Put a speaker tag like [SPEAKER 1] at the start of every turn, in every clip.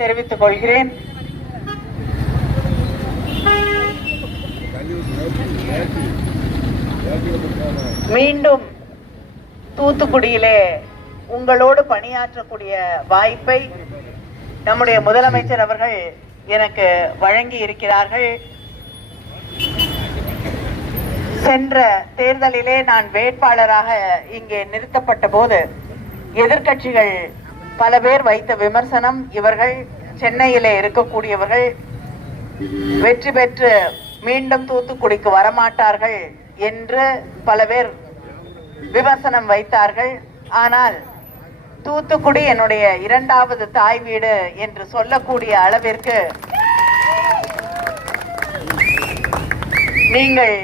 [SPEAKER 1] தெரிவித்துக் கொள்கிறேன். மீண்டும் தூத்துக்குடியிலே உங்களோடு பணியாற்றக்கூடிய வாய்ப்பை நம்முடைய முதலமைச்சர் அவர்கள் எனக்கு வழங்கி இருக்கிறார்கள். சென்ற தேர்தலிலே நான் வேட்பாளராக இங்கே நிறுத்தப்பட்ட போது எதிர்க்கட்சிகள் பல பேர் வைத்த விமர்சனம் இவர்கள் சென்னையிலே இருக்கக்கூடியவர்கள் வெற்றி பெற்று மீண்டும் தூத்துக்குடிக்கு வரமாட்டார்கள் என்று பல பேர் விமர்சனம் வைத்தார்கள். ஆனால் தூத்துக்குடி என்னுடைய இரண்டாவது தாய் வீடு என்று சொல்லக்கூடிய அளவிற்கு நீங்கள்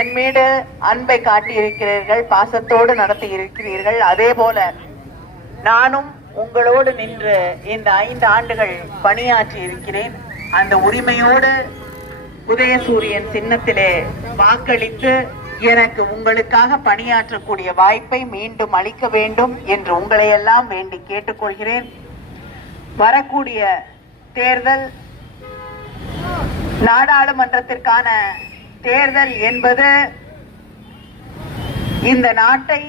[SPEAKER 1] என் மீது அன்பை காட்டியிருக்கிறீர்கள் பாசத்தோடு நடத்தி இருக்கிறீர்கள் அதே போல நானும் உங்களோடு நின்று இந்த ஐந்து ஆண்டுகள் பணியாற்றி இருக்கிறேன் அந்த உரிமையோடு உதயசூரியன் சின்னத்திலே வாக்களித்து எனக்கு உங்களுக்காக பணியாற்றக்கூடிய வாய்ப்பை மீண்டும் அளிக்க வேண்டும் என்று உங்களையெல்லாம் வேண்டி கேட்டுக்கொள்கிறேன். வரக்கூடிய தேர்தல் நாடாளுமன்றத்திற்கான தேர்தல் என்பது இந்த நாட்டை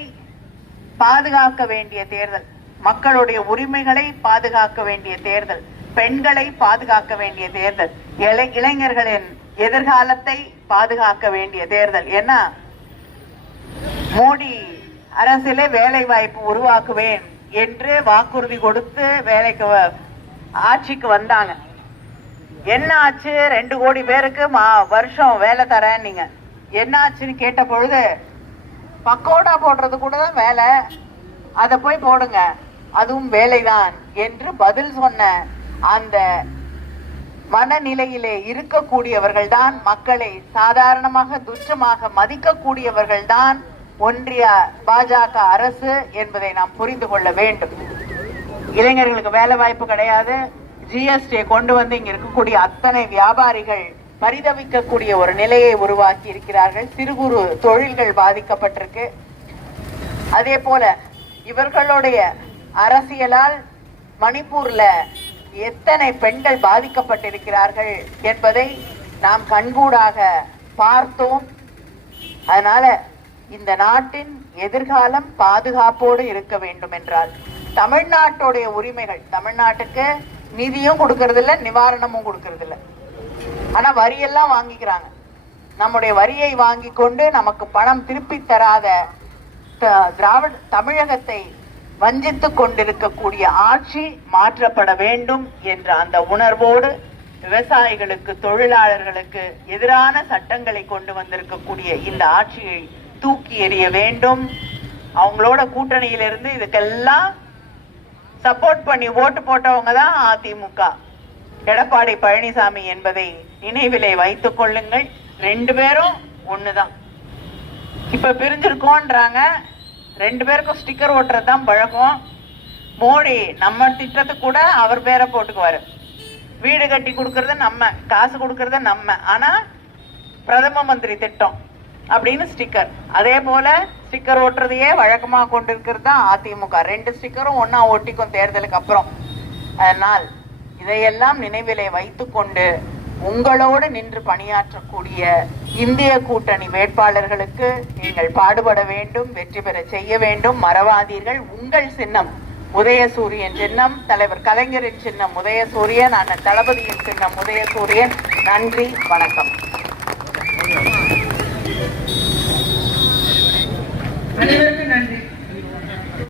[SPEAKER 1] பாதுகாக்க வேண்டிய தேர்தல். மக்களுடைய உரிமைகளை பாதுகாக்க வேண்டிய தேர்தல் பெண்களை பாதுகாக்க வேண்டிய தேர்தல் இளை இளைஞர்களின் எதிர்காலத்தை பாதுகாக்க வேண்டிய தேர்தல். ஏன்னா மோடி அரசிலே வேலை வாய்ப்பு உருவாக்குவேன் என்று வாக்குறுதி கொடுத்து வேலைக்கு வ- ஆட்சிக்கு வந்தாங்க. என்ன ஆச்சு? ரெண்டு கோடி பேருக்கு மா வருஷம் வேலை தரேன் நீங்க. என்ன ஆச்சுன்னு கேட்ட பொழுது பக்கோடா போடுறது கூட தான் வேலை. அதை போய் போடுங்க. அதுவும் வேலைதான் என்று பதில் சொன்ன அந்த மனநிலையிலே இருக்கக்கூடியவர்கள் தான் மக்களை சாதாரணமாக துச்சமாக மதிக்கக்கூடியவர்கள் தான் ஒன்றிய பாஜக அரசு என்பதை நாம் புரிந்து கொள்ள வேண்டும். இளைஞர்களுக்கு வேலை வாய்ப்பு கிடையாது. ஜிஎஸ்டியை கொண்டு வந்து இங்க இருக்கக்கூடிய அத்தனை வியாபாரிகள் பரிதவிக்கக்கூடிய ஒரு நிலையை உருவாக்கி இருக்கிறார்கள். சிறு குறு தொழில்கள் பாதிக்கப்பட்டிருக்கு. அதே போல இவர்களுடைய அரசியலால் மணிப்பூர்ல எத்தனை பெண்கள் பாதிக்கப்பட்டிருக்கிறார்கள் என்பதை நாம் கண்கூடாக பார்த்தோம். அதனால இந்த நாட்டின் எதிர்காலம் பாதுகாப்போடு இருக்க வேண்டும் என்றால் தமிழ்நாட்டுடைய உரிமைகள் தமிழ்நாட்டுக்கு நிதியும் கொடுக்கறது இல்ல நிவாரணமும் கொடுக்கறது இல்ல ஆனா வரியெல்லாம் வாங்கிக்கிறாங்க. நம்முடைய வரியை வாங்கி கொண்டு நமக்கு பணம் திருப்பி தராத த- திராவிட தமிழகத்தை வஞ்சித்துக் கொண்டிருக்கக்கூடிய ஆட்சி மாற்றப்பட வேண்டும் என்ற அந்த உணர்வோடு விவசாயிகளுக்கு தொழிலாளர்களுக்கு எதிரான சட்டங்களை கொண்டு வந்திருக்கக்கூடிய இந்த ஆட்சியை தூக்கி எறிய வேண்டும். அவங்களோட கூட்டணியிலிருந்து இதுக்கெல்லாம் சப்போர்ட் பண்ணி ஓட்டு போட்டவங்க தான் அதிமுக. எடப்பாடி பழனிசாமி என்பதை நினைவிலே வைத்துக் கொள்ளுங்கள். ரெண்டு பேரும் ஒண்ணுதான். இப்ப பிரிஞ்சிருக்கோன்றாங்க. ரெண்டு பேருக்கும் ஸ்டிக்கர் ஓட்டுறது தான் பழக்கம். மோடி நம்ம திட்டத்தை கூட அவர் பேரை போட்டுக்குவார். வீடு கட்டி கொடுக்கறது நம்ம காசு கொடுக்கறது நம்ம. ஆனால் பிரதம மந்திரி திட்டம் அப்படின்னு ஸ்டிக்கர் அதே போல ஸ்டிக்கர் ஓட்டுறதையே வழக்கமா கொண்டிருக்கிறது தான் அதிமுக. ரெண்டு ஸ்டிக்கரும் ஒன்றா ஒட்டிக்கும் தேர்தலுக்கு அப்புறம். அதனால் இதையெல்லாம் நினைவிலே வைத்துக்கொண்டு உங்களோடு நின்று பணியாற்றக்கூடிய இந்திய கூட்டணி வேட்பாளர்களுக்கு நீங்கள் பாடுபட வேண்டும் வெற்றி பெற செய்ய வேண்டும். மறவாதீர்கள். உங்கள் சின்னம் உதயசூரியன் சின்னம் தலைவர் கலைஞரின் சின்னம் உதயசூரியன் அண்ணன் தளபதியின் சின்னம் உதயசூரியன். நன்றி வணக்கம். அனைவருக்கும் நன்றி.